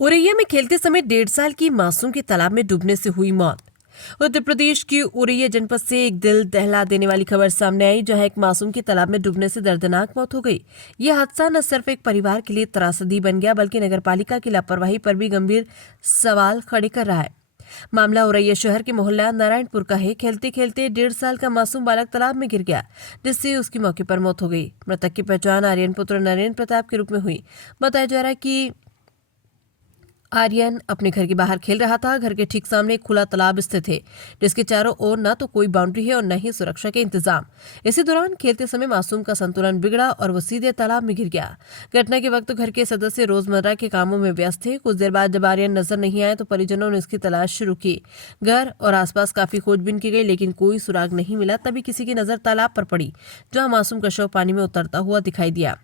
औरैया में खेलते समय 1.5 साल की मासूम की तालाब में डूबने से हुई मौत। उत्तर प्रदेश की औरैया जनपद से एक दिल दहला देने वाली खबर सामने आई, जहां एक मासूम की तालाब में डूबने से दर्दनाक मौत हो गई। यह हादसा न सिर्फ एक परिवार के लिए त्रासदी बन गया, बल्कि नगरपालिका की लापरवाही पर भी गंभीर सवाल खड़े कर रहा है। मामला औरैया शहर के मोहल्ला नारायणपुर का है। खेलते खेलते 1.5 साल का मासूम बालक तालाब में गिर गया, जिससे उसकी मौके पर मौत हो गई। मृतक की पहचान आर्यन पुत्र नरेंद्र प्रताप के रूप में हुई। बताया जा रहा है कि आर्यन अपने घर के बाहर खेल रहा था। घर के ठीक सामने एक खुला तालाब स्थित है, जिसके चारों ओर न तो कोई बाउंड्री है और न ही सुरक्षा के इंतजाम। इसी दौरान खेलते समय मासूम का संतुलन बिगड़ा और वो सीधे तालाब में गिर गया। घटना के वक्त घर के सदस्य रोजमर्रा के कामों में व्यस्त थे। कुछ देर बाद जब आर्यन नजर नहीं आए तो परिजनों ने इसकी तलाश शुरू की। घर और आसपास काफी खोजबीन की गई, लेकिन कोई सुराग नहीं मिला। तभी किसी की नजर तालाब पर पड़ी, जहां मासूम का शव पानी में उतरता हुआ दिखाई दिया।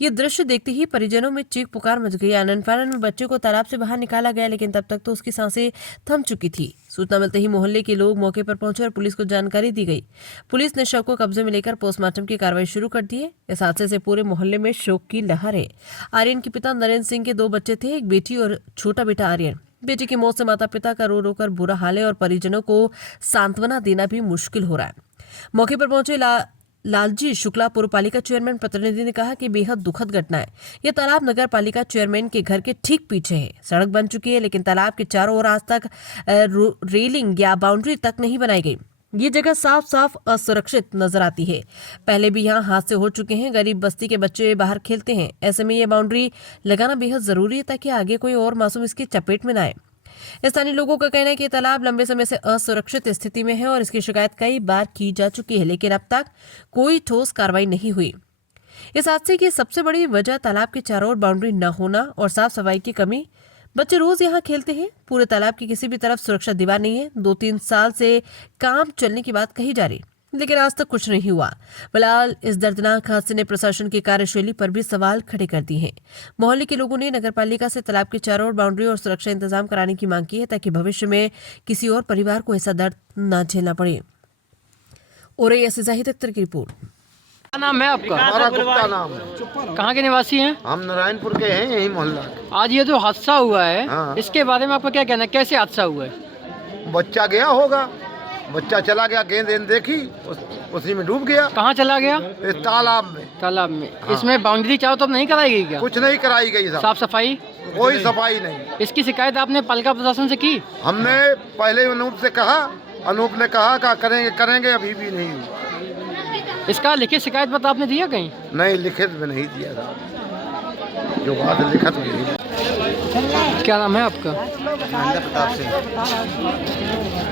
ये दृश्य देखते ही परिजनों में चीख पुकार मच गई। आनन फानन में बच्चे को तालाब से बाहर निकाला गया, लेकिन तब तक तो उसकी सांसें थम चुकी थी। सूचना मिलते ही मोहल्ले के लोग मौके पर पहुंचे और पुलिस को जानकारी दी गई। पुलिस ने शव को कब्जे में लेकर पोस्टमार्टम की कार्रवाई शुरू कर दी है। इस हादसे से पूरे मोहल्ले में शोक की लहर है। आर्यन के पिता नरेंद्र सिंह के 2 बच्चे थे, एक बेटी और छोटा बेटा आर्यन। बेटी की मौत से माता पिता का रो रो कर बुरा हाल है और परिजनों को सांत्वना देना भी मुश्किल हो रहा है। मौके पर पहुंचे लालजी शुक्ला पुर पालिका चेयरमैन प्रतिनिधि ने कहा कि बेहद दुखद घटना है। यह तालाब नगर पालिका चेयरमैन के घर के ठीक पीछे है। सड़क बन चुकी है, लेकिन तालाब के चारों ओर आज तक रेलिंग या बाउंड्री तक नहीं बनाई गई। ये जगह साफ साफ असुरक्षित नजर आती है। पहले भी यहाँ हादसे हो चुके हैं। गरीब बस्ती के बच्चे बाहर खेलते हैं। ऐसे में ये बाउंड्री लगाना बेहद जरूरी है, ताकि आगे कोई और मासूम इसकी चपेट में न आए। स्थानीय लोगों का कहना है कि ये तालाब लंबे समय से असुरक्षित स्थिति में है और इसकी शिकायत कई बार की जा चुकी है, लेकिन अब तक कोई ठोस कार्रवाई नहीं हुई। इस हादसे की सबसे बड़ी वजह तालाब के चारों ओर बाउंड्री न होना और साफ सफाई की कमी। बच्चे रोज यहाँ खेलते हैं। पूरे तालाब की किसी भी तरफ सुरक्षा दीवार नहीं है। 2-3 साल से काम चलने की बात कही जा रही, लेकिन आज तक कुछ नहीं हुआ। फिलहाल इस दर्दनाक हादसे ने प्रशासन की कार्यशैली पर भी सवाल खड़े कर दिए हैं। मोहल्ले के लोगों ने नगरपालिका से तालाब के चारों ओर बाउंड्री और सुरक्षा इंतजाम कराने की मांग की है, ताकि भविष्य में किसी और परिवार को ऐसा दर्द न झेलना पड़े। औरैया से जाहिद अख्तर की रिपोर्ट। क्या नाम है आपका? हमारा गुप्ता नाम है। कहाँ के निवासी हैं? हम नारायणपुर के हैं, यही मोहल्ला। आज ये जो हादसा हुआ है, हाँ। इसके बारे में आपका क्या कहना है? कैसे हादसा हुआ है? बच्चा गया होगा, बच्चा चला गया, गेंद देखी, उसी में डूब गया। कहाँ चला गया? इस तालाब में। तालाब में। हाँ। इसमें बाउंड्री चारों तरफ नहीं कराई गई क्या? कुछ नहीं कराई गई साहब। साफ सफाई? कोई सफाई नहीं। इसकी शिकायत आपने पालिका प्रशासन से की? हमने पहले अनूप से कहा, अनूप ने कहा का करेंगे, अभी भी नहीं हुआ। इसका लिखित शिकायत पत्र आपने दिया कहीं? नहीं, लिखित में नहीं दिया साहब। जो बात है लिखित में नहीं। क्या नाम है आपका? नरेंद्र प्रताप सिंह।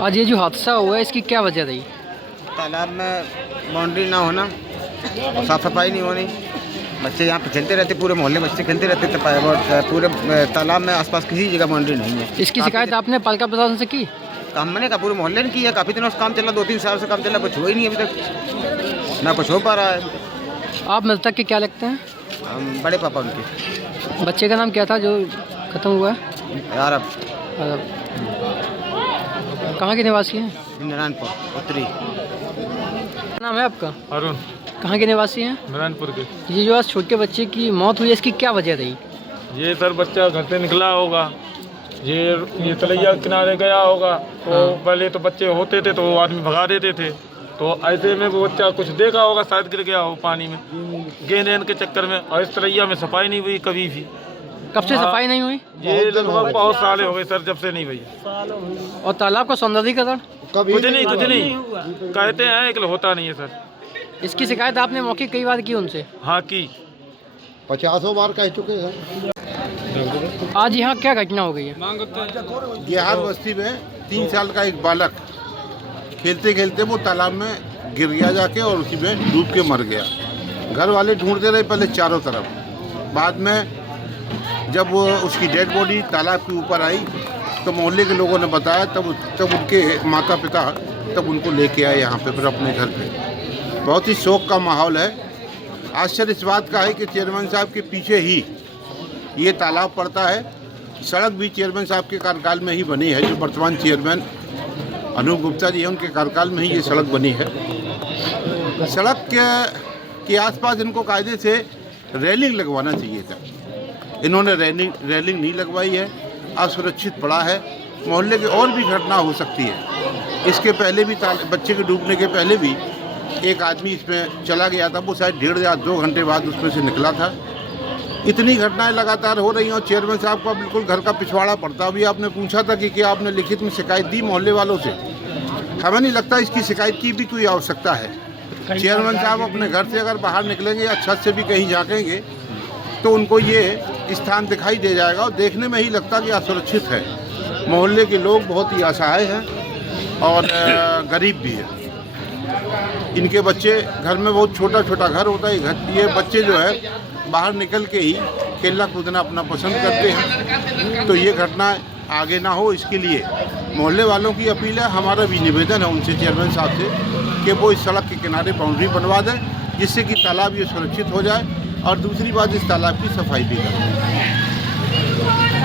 आज ये जो हादसा हुआ है, इसकी क्या वजह रही? तालाब में बाउंड्री ना होना और साफ सफाई नहीं होनी। बच्चे यहाँ पे खेलते रहते, पूरे मोहल्ले बच्चे खेलते रहते थे और पूरे तालाब में आसपास किसी जगह बाउंड्री नहीं है। इसकी शिकायत आपने पालिका प्रशासन से की? हमने कहा पूरे मोहल्ले ने की है। काफ़ी दिनों से काम चल रहा, 2-3 साल से काम चल रहा, कुछ हुआ ही नहीं अभी तक, ना कुछ हो पा रहा है। आप मृतक के क्या लगते हैं? हम बड़े पापा उनके। बच्चे का नाम क्या था जो खत्म हुआ है? यार अब कहाँ के निवासी हैं? नारायणपुर उत्तरी। क्या नाम है आपका? अरुण, कहाँ के निवासी हैं? नारायणपुर के। ये जो आज छोटे बच्चे की मौत हुई है, इसकी क्या वजह रही? ये सर बच्चा घर से निकला होगा, ये तलैया किनारे गया होगा। तो हाँ। पहले तो बच्चे होते थे तो वो आदमी भगा देते थे, तो ऐसे में वो बच्चा कुछ देखा होगा, शायद गिर गया हो पानी में गेंद के चक्कर में। और इस तलैया में सफाई नहीं हुई कभी भी। कब से हाँ। सफाई नहीं हुई? ये लगभग बहुत साल हो गए सर, जब से नहीं हुई। और तालाब का सौंदर्यीकरण? कुछ नहीं कहते हैं, लेकिन होता नहीं है सर। इसकी शिकायत आपने मौके कई बार की उनसे? हाँ की 50 बार कह चुके हैं। आज यहाँ क्या घटना हो गई है? बिहार बस्ती में 3 साल का एक बालक खेलते खेलते वो तालाब में गिर गया जाके और उसी में डूब के मर गया। घर वाले ढूंढते रहे पहले चारों तरफ। बाद में जब वो उसकी डेड बॉडी तालाब के ऊपर आई तो मोहल्ले के लोगों ने बताया, तब उनके माता पिता तब उनको लेके आए यहाँ पे फिर अपने घर पे। बहुत ही शोक का माहौल है। आश्चर्य इस बात का है कि चेयरमैन साहब के पीछे ही ये तालाब पड़ता है। सड़क भी चेयरमैन साहब के कार्यकाल में ही बनी है। जो वर्तमान चेयरमैन अनूप गुप्ता जी हैं, उनके कार्यकाल में ही ये सड़क बनी है। सड़क के आसपास इनको कायदे से रेलिंग लगवाना चाहिए था। इन्होंने रेलिंग नहीं लगवाई है, असुरक्षित पड़ा है। मोहल्ले की और भी घटना हो सकती है। इसके पहले भी बच्चे के डूबने के पहले भी एक आदमी इसमें चला गया था, वो शायद 1.5 या 2 घंटे बाद उसमें से निकला था। इतनी घटनाएं लगातार हो रही हैं और चेयरमैन साहब का बिल्कुल घर का पिछवाड़ा पड़ता। अभी आपने पूछा था कि क्या आपने लिखित में शिकायत दी मोहल्ले वालों से? हमें नहीं लगता इसकी शिकायत की भी कोई आवश्यकता है। चेयरमैन साहब अपने घर से अगर बाहर निकलेंगे या छत से भी कहीं झाँकेंगे तो उनको ये स्थान दिखाई दे जाएगा और देखने में ही लगता कि असुरक्षित है। मोहल्ले के लोग बहुत ही असहाय हैं और गरीब भी हैं। इनके बच्चे घर में बहुत छोटा छोटा घर होता है, ये बच्चे जो है बाहर निकल के ही खेलना कूदना अपना पसंद करते हैं। तो ये घटना आगे ना हो, इसके लिए मोहल्ले वालों की अपील है, हमारा भी निवेदन है उनसे चेयरमैन साहब से कि वो इस सड़क के किनारे बाउंड्री बनवा दें जिससे कि तालाब ये सुरक्षित हो जाए और दूसरी बात इस तालाब की सफाई भी करें।